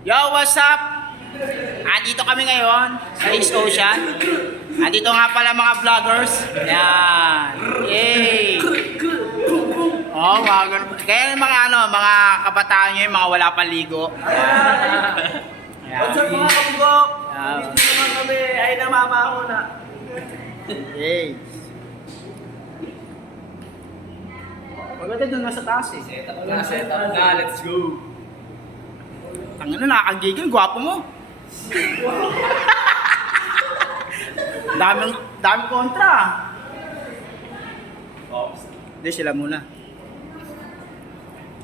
Yo, what's up? Andito kami ngayon sa East Ocean. Andito nga pala mga vloggers. Yan. Yay! Oh, mga ganun. Kaya mga mga kabataan nyo yung mga wala pang ligo. Yan. What's up mga kabugok? Dito naman kami ay namamaho na. Yay! Maganda doon nasa taas eh. Set up na, let's go. Tangina, nakakagigil, gwapo mo. daming kontra. Hindi, sila muna.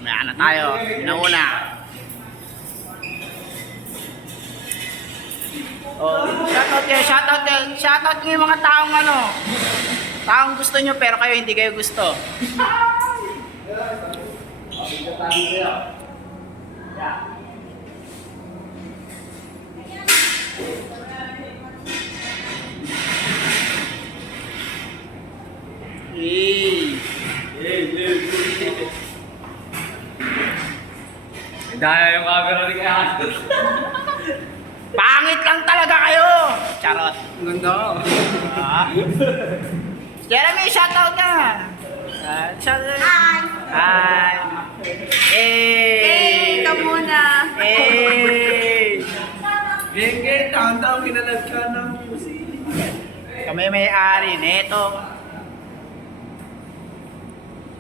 Maya na tayo. Yun na muna. Oh, shoutout nyo yung mga taong gusto nyo pero kayo hindi kayo gusto. Dahil yung camera ni kaya. Pangit lang talaga kayo! Charot. Ganda. Jeremy, shoutout na! Shoutout. Hi! Hey, ikaw muna. Hey! Geng, taon-taon kinalag ka ng musik. Kami may-ari nito.